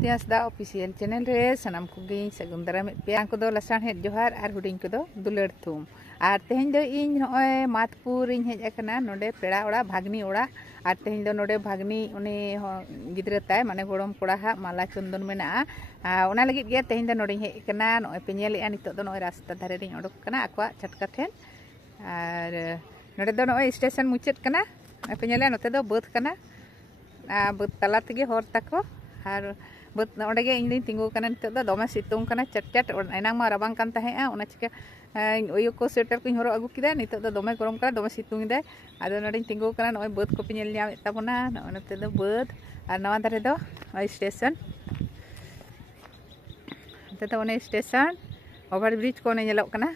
सुमति Hansda official channel रे सनाम कुगी सगुन दाराम पे को दो लसान हेड जोहार और हुडिंग को दो दुलड़ थुम और तेहन दो इन नय मातपुर इन हेज अकना नोडे पेड़ा ओड़ा भागनी ओड़ा और तेहन दो नोडे भागनी उनी गिद्रा ताय माने गोड़म कोड़ा हा माला चंदन मेना ओना लगित गे तेहन दो नोडे हेज अकना नय पे नेले नितो दो नय रास्ता धारे रिंग ओडक कना अक्वा छटका ठेन और नोडे दो नय स्टेशन मुचाद कना पे नेले नते दो बद कना बद तला तेगे हर ताको और बदे इन तिंगू नित दमे सितुंग चटचट एना मा रबांग कान तहें ओना चिका ओयो को स्वेटर को हरो अगू किदा नित दमे गरम का दमे सितुंग दे आदो नोडे तिंगू नय बद को पे नेल ᱧᱟᱢ ताबोना नते दो बद और नवा धारे दो स्टेशन नते दो ओने स्टेशन ओवर ब्रिज को ने नेलोग कना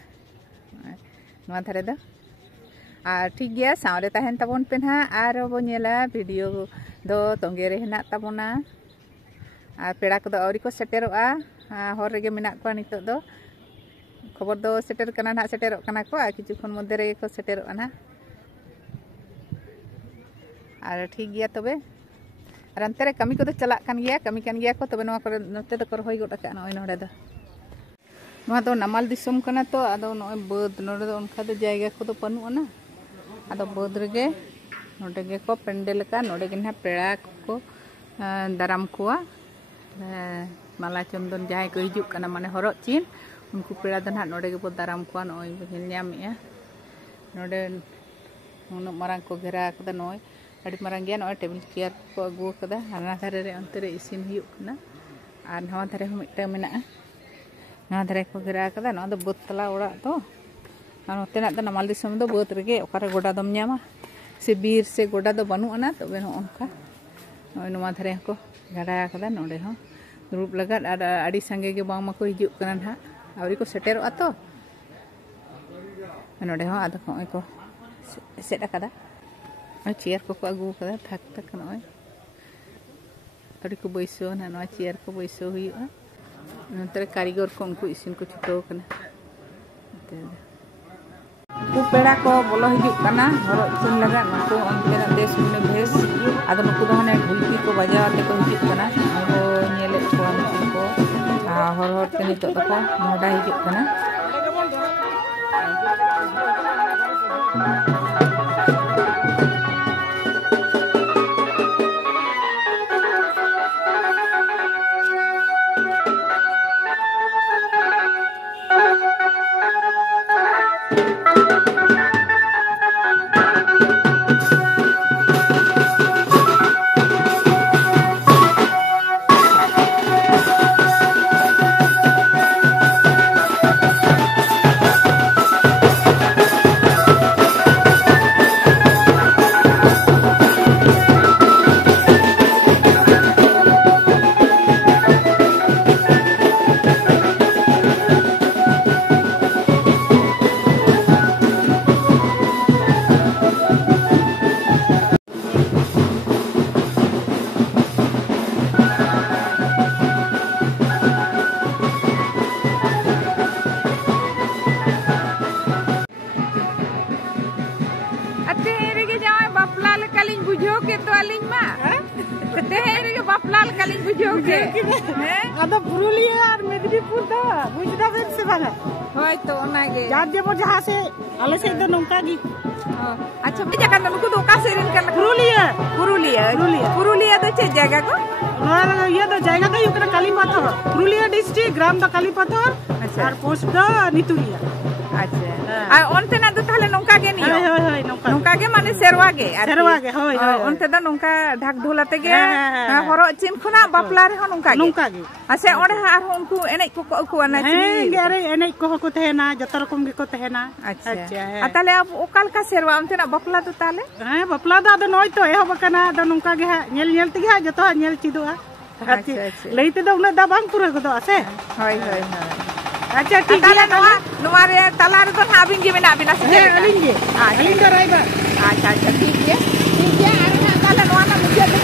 नवा धारे दो और ठीक गया सावरे तहेन ताबोन पे ना और बो नेला वीडियो दो तोंगे रे हेना ताबोना पेड़ा को आवरी को सेटेरोआ हर रेगे मेना को नितो दो खबर दो सेटर कना ना सेटेरो कना को किछु खन मध्य रे को सेटेरो ना और ठीक गया तबे और अंते रे कमी को दो चला कान गया को तबे नवा करे नते दो कर होई गोटा का नय नोडे दो नवा दो नमाल दिसम कना तो आदो नय बद नोडे दो उनका दो जायगा को दो पनु ना आदो बद रेगे नोडे गे को पेंडेल का नोडे गे ना पेड़ा को दाराम कोआ माला चंदन जहाँ को हिजुक कना माने हरक चीन उनको पेड़ा दो ना नोडे गो दाराम को नय हेल ᱧᱟᱢᱮᱜᱼᱟ नोडे उन मारांग को घेरा कदा नय अड़ी मारांग गया नय टेबल चेयर को अगू कदा हाना धारे रे अंते रे इसिन हुयुक कना और नवा धारे हम मिटा मेना नवा धारे को घेरा कदा नवा दो बद तला ओड़ा तो नोतेना दो नमाल दिसम दो बद रेगे ओकारे गोडा दम ᱧᱟᱢᱟ से बीर से गोडा दो बनुआ तबे नोनका नय नवा धारे को गाड़ा कदा नोडे हो दुरुब लगा आड़ी संगे के बांग मको हिजुक कना ना आवरी को सेटेरोआ तो नोडे हो आदो को सेट कदा चेयर को अगू कदा थक तक नय आड़ी को बैसो ना नय चेयर को बैसो हुयुआ नंतर कारीगर को उनको इसिन को छुटो कना को पेड़ा को बोलो हिजुक कना हरो इसिन लगा नको अंतेना देश में भेस आदो नको दो हने ढुलकी को बजावते को हिजुक कना को नेले को हर हर ते नितो तको मोडा हिजुक कना पुरुलिया और मेदिनीपुर दो बुझदा बेन से बागा होय तो ओनागे जात जेबो जहां से आले से दो नोंका गी अच्छा बेजा का नुको दो का सेरिन कर पुरुलिया दो चे जगह को नोरा ये दो जगह का युकरा कालीपथर पुरुलिया डिस्ट्रिक्ट ग्राम द कालीपथर और पोस्ट द नितुलिया अच्छा आ ओनते ना दो ताले नोंका गे नियो होय नोंका गे माने सेरवा गे होय ओनते द नोंका ढाक ढोलाते गे हरो चिम खुना बापला रे हो नोंका गे अच्छा ओडे हार उनको एने को अकुआना गे एने को को तहेना जत रकम गे को तहेना अच्छा आ ताले अब ओकाल का सेरवा ओनते ना बापला तो ताले बापला द नय तो एहो बकना द नोंका गे नेल नेल तेगे जतो नेल चिदोआ अच्छा लईते द उना द बांग पुरा गदो आसे होय अच्छा ठीक है नोवा रे तला रे तो हाबिन गे मेना बिना से अलिंग गे अलिंग ड्राइवर अच्छा ठीक है और ना ताले नोवा ना मुझे तो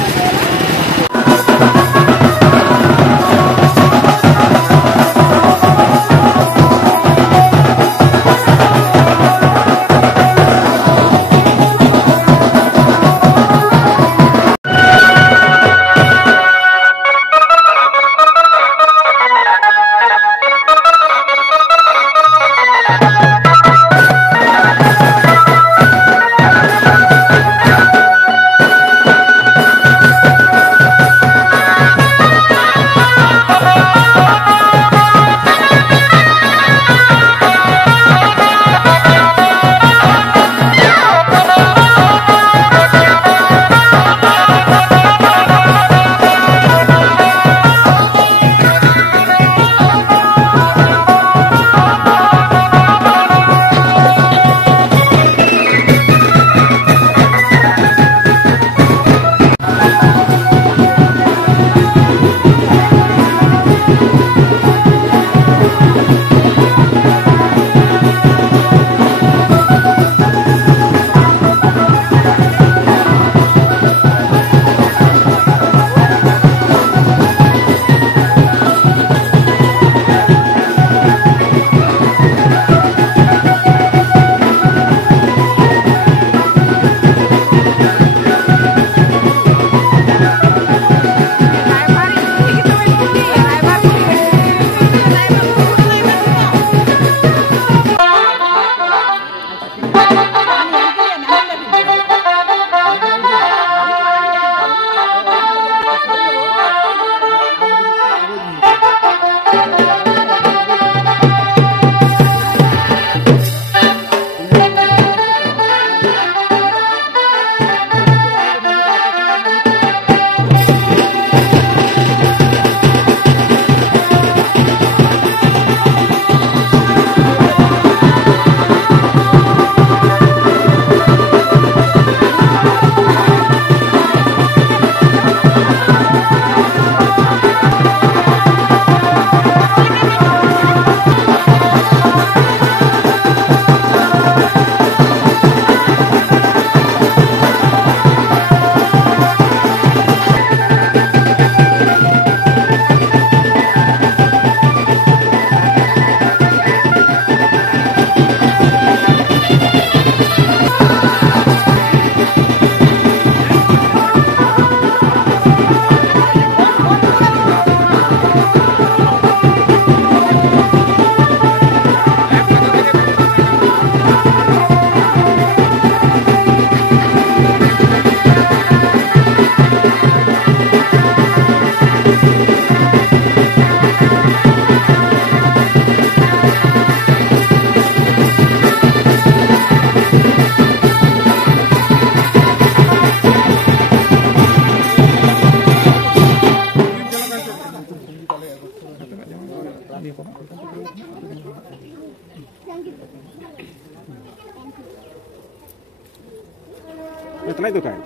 नहीं तो काय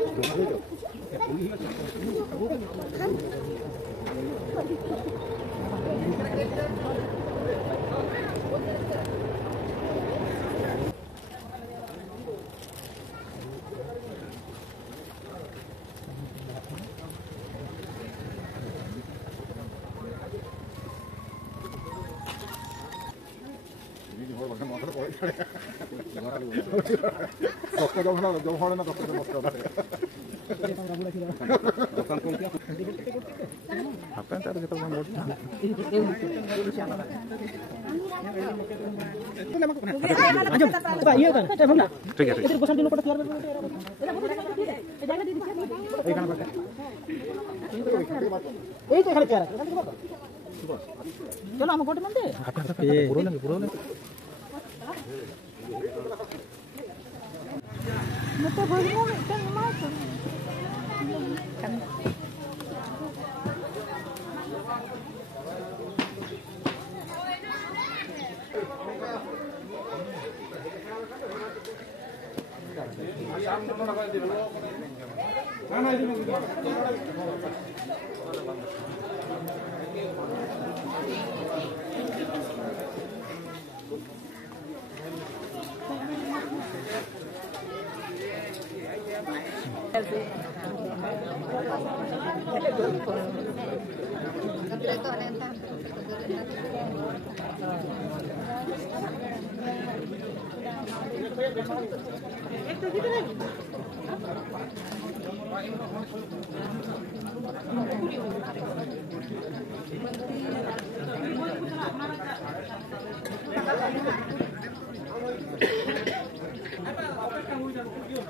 apa ntar kita bangun ठीक है चलो हम गोट मंदे पूरा लगे मत भरमो मिटन मा kan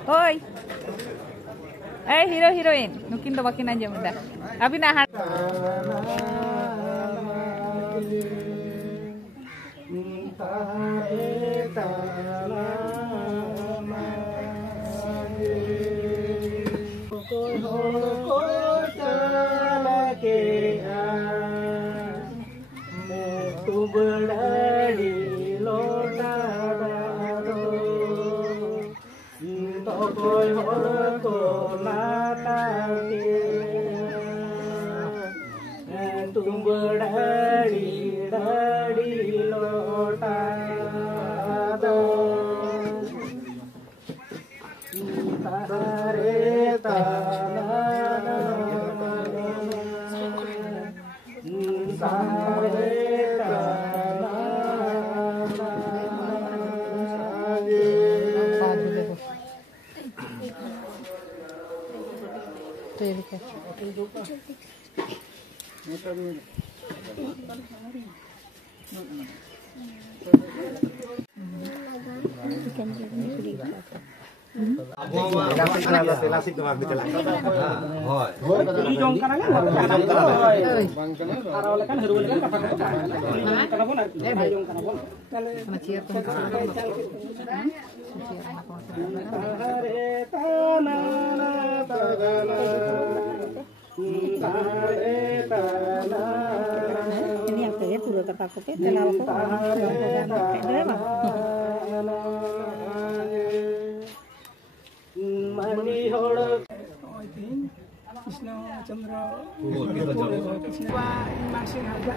Hoi. Hero heroin. Mungkin tuh makin aja muda. Abi nahan. Ini yang saya turun ke aku ke tenaga aku mani holo Krishna Chandra Krishna masing harga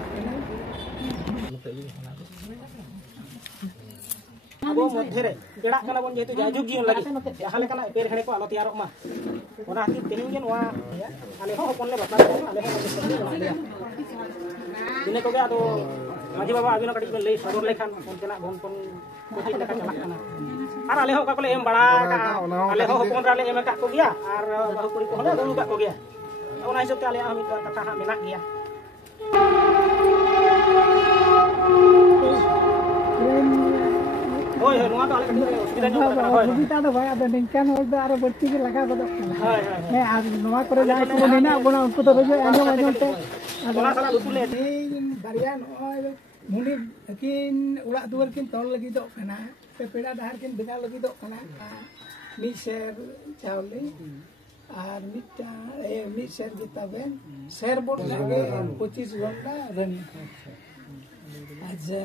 abo মধ্যে রে বেড়া কানা বন যেহেতু জায়জুগ জীবন লাগি যাহা লেকানা পের হেড়ে को आलो तैयार मा ओना हाथी तेहिं जे नोआ आले हो हपन ले बातला आले हो दिने को आदो माजी बाबा आबिनो कटी ले सदर लेखान उनकेना भनपन कोथि लेखा चला खाना आर आले हो का कोले एम बड़ा का आले हो हपन राले एम का को गया आर बाहु कुड़ी को होले दलु का को गया ओना हिसाब ते आले हम कथा हा मेना गया होय होय नोआ तो आले कटी सुविधा जो करा होय सुविधा तो भाई आदो निकान होल तो आरो बत्ती के लगा बदो हाय हाय आ नोआ करे जाय को नेना बोना उनको तो रोज आजो आजोते ओना साला दुतुले बारिया नोय मुनि किन उड़ा दुवर किन तोल लगी दो कना पे पेड़ा डहार किन बिना लगी दो कना मी शेर चावले आर मिटा ए मी शेर जिताबे शेर बोट लगे 25 घंटा रन अच्छा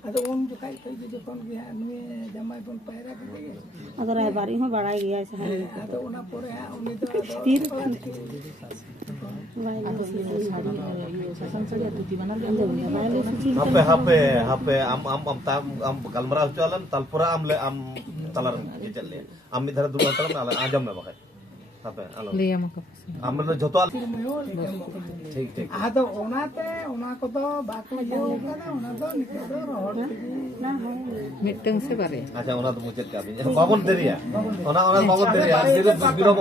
ada uang juga itu jadi kon dia nui jamai pun payah gitu. अगर है बारी में बढ़ा गया ऐसा है Ada una pore ya uni itu तीर HP am kalmara jalan talpura am talar jejal le am idhar dulu talar ajam na bakai HP alo लिया मको amr joto ठीक ठीक ada una te una ko to baku yo kana una to nikah to rohor मिटंग से बारे अच्छा ona to mucet ka bin babon deri ya ona babon deri ya diru biro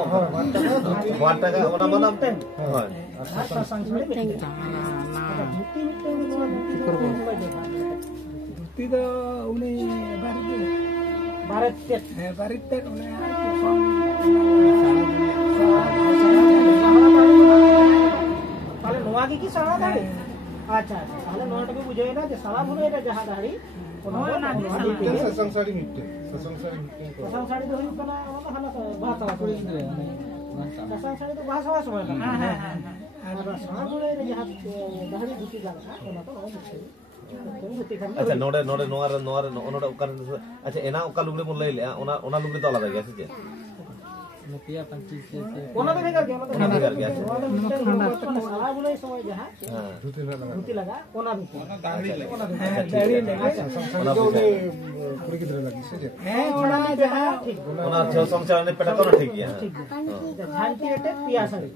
wata ka ona manam hoy itu uni barit uni তাহলে নোয়াকে কি সারা দাড়ি আচ্ছা তাহলে নোয়াটাকে বুঝাই না যে সারা ভুলে এটা যাহা দাড়ি ससंग साड़ी मिट्टे সসং শাড়ি তো হইতো না ওটা হালা বাতা করে সসং শাড়ি তো ভাষা ভাষা হয় না হ্যাঁ আর সারা ভুলে এটা যাহা দাড়ি ধুতি লাগা ওটা তো अच्छा नोडे नोडे उकार अच्छा एना उका लुगड़ी मुन लई ले ओना लुगड़ी तो अलग गया से मुतिया पंची से ওনা তো ভেগার গিয়া ओना बिगड़ गया সারা ভুলে সময় যাহা हां ধুতি লাগা ওনা ধুতি ओना पूरी की तरह लगी से una jaha ओना जो संसार ने पेटा तो ठीक गया ঝান্তি এটা পিয়া শাড়ি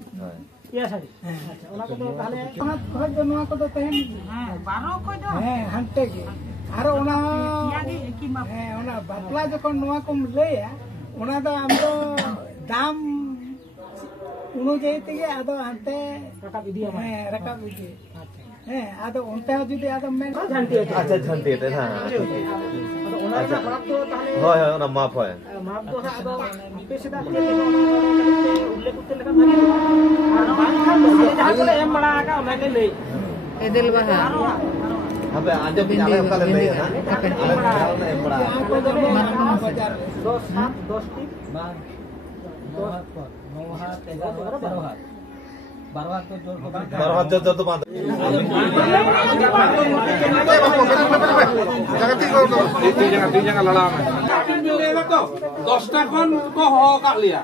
পিয়া শাড়ি আচ্ছা ওনা তো তাহলে ona khoj do noa ko to tehen হ্যাঁ 12 কই দাও hante ge aro ona ona bapla jokon noa ko leya ona do am do dam অনুযায়ী থেকে আদো আনতে রাকাব ইদি আমার রাকাব ইদি আদো অন্তে যদি আদো মেন ঝান্তি এটা अच्छा झंटे टे हां ওনা না মাপ তো তাহলে होय होय ओना माफ होय মাপ তো আদো আপে সেটা উল্লেখ করতে লাগা ভালো আর বাকি খাবে যাহা করে এম বড়া আগা ওনাকে লই ए दिल बहा अबे आजो भी आले का ले ले ना एम बड़ा को दो बाजार 10 7 10 टी 12 हाथ जो तो बांध jangan lala Dosta kon ko ho kak lia.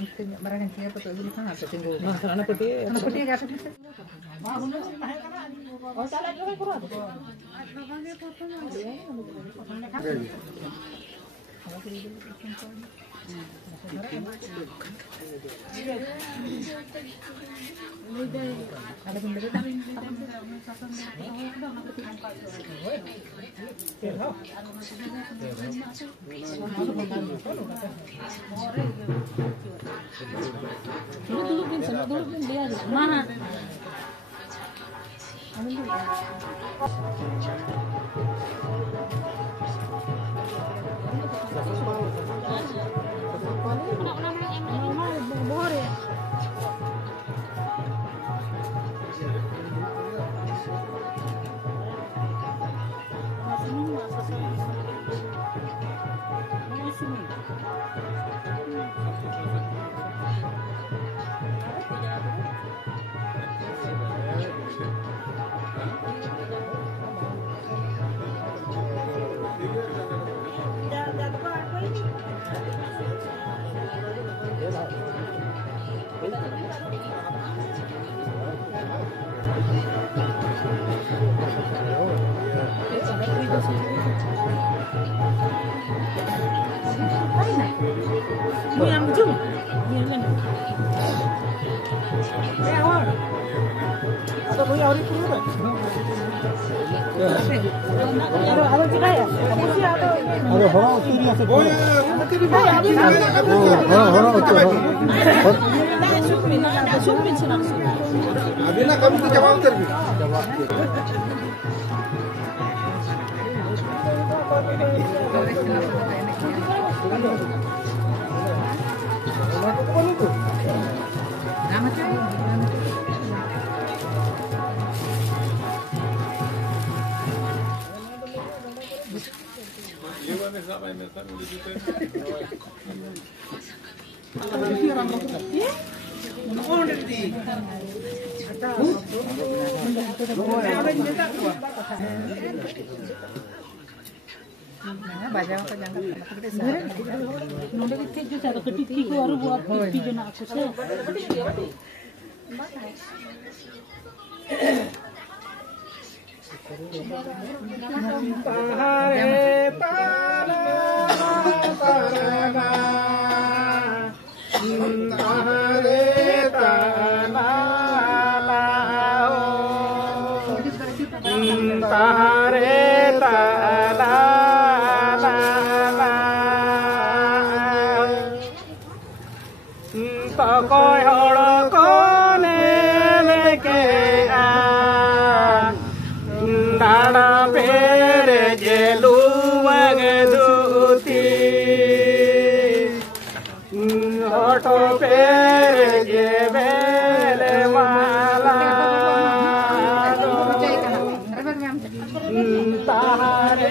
अंते barang yang siapa tuh dulu kan ada tinggal anak putih enggak ada और साला जो है करो dulu dia mana Abina kami tu jawab terbi. Bajau ko jangan नोंडे के ठीक जो चारो कटी की को और बुआ की जना को से तारे तारा तारा तारे तारा तारे तारा तो कोई हड़ कोने लेके आ डाड़ा पेरे जेलू मगे दूती होठो पेरे जे बेले माला तारे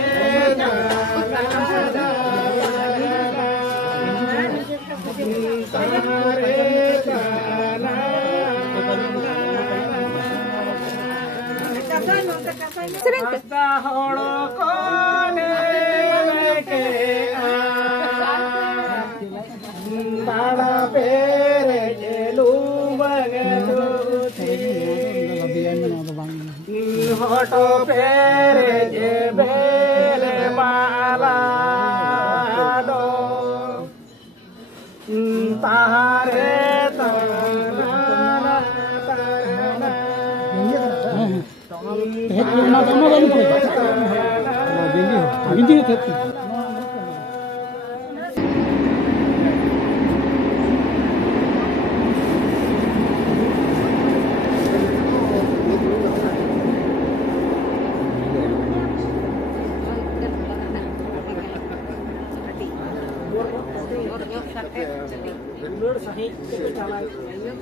hasta horo kone leke a dada pere jelu bageduti hoto pere je bele mala do tahare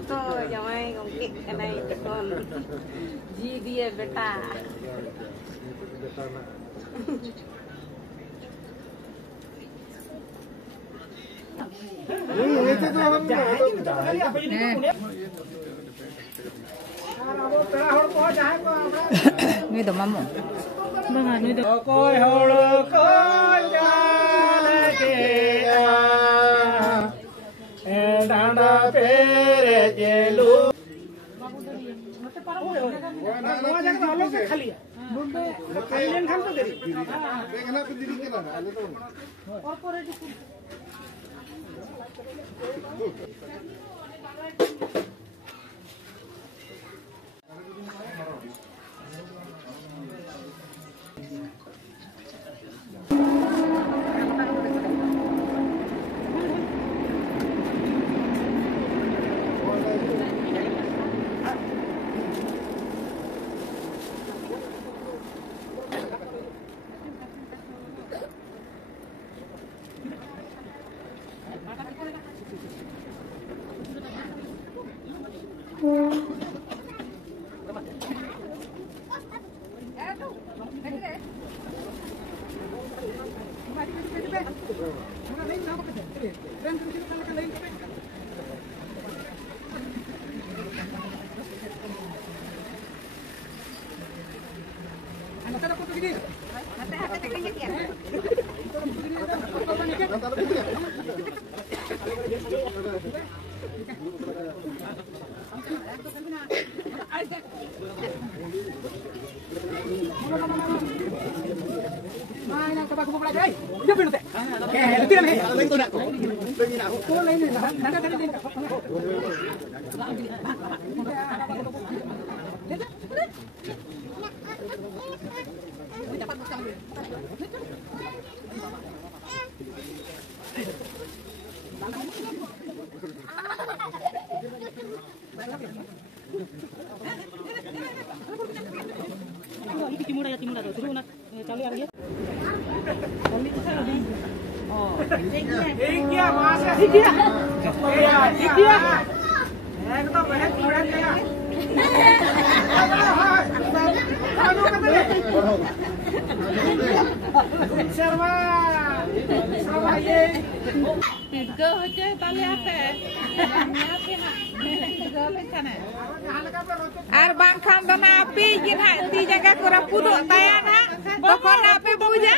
तो जमाई गंगे कनाई तकोन जी दिए बेटा Ni do mamu. बंगा नुई दो कोई हड़ कोई जाने के डांडा पेरे जेलू खाली Serva पिटको होचे ताले आते आर बांग खान दो ना पे ये ना ती जगह को रपुदो ताया ना तखन ना पे बुझा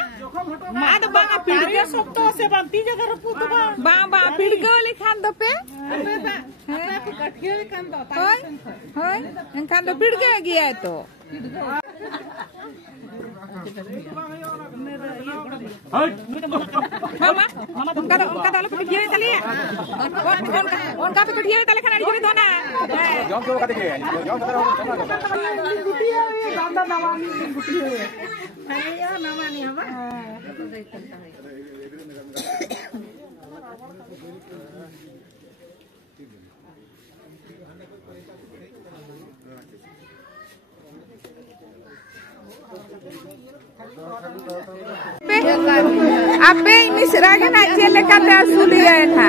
माद बांग पिटको सप्तो से बांती जगह रपुदो बा पिटको लिखान दो पे आपे कठियो लिखान दो होय एनखान दो पिटको गया तो मामा उनका तो पिटिए तले उनका पे पिटिए तले खाना जो भी धोना जॉन को काटे के जॉन करो गुटिया गांदा नवानी गुटिया अयो नमानी हवा आपे मिश्रा के ना चले का असूल गए था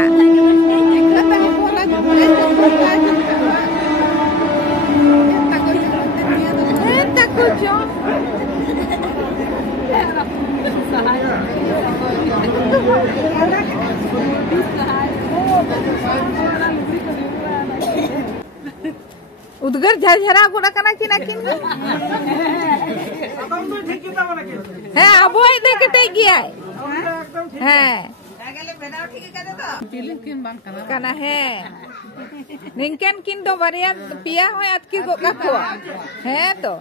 उदगर झरझरा गुड़ा कना किना किन है अब वो देख के गया है कना है निंकन किन दो बारिया पिया हो अतकी गो का है तो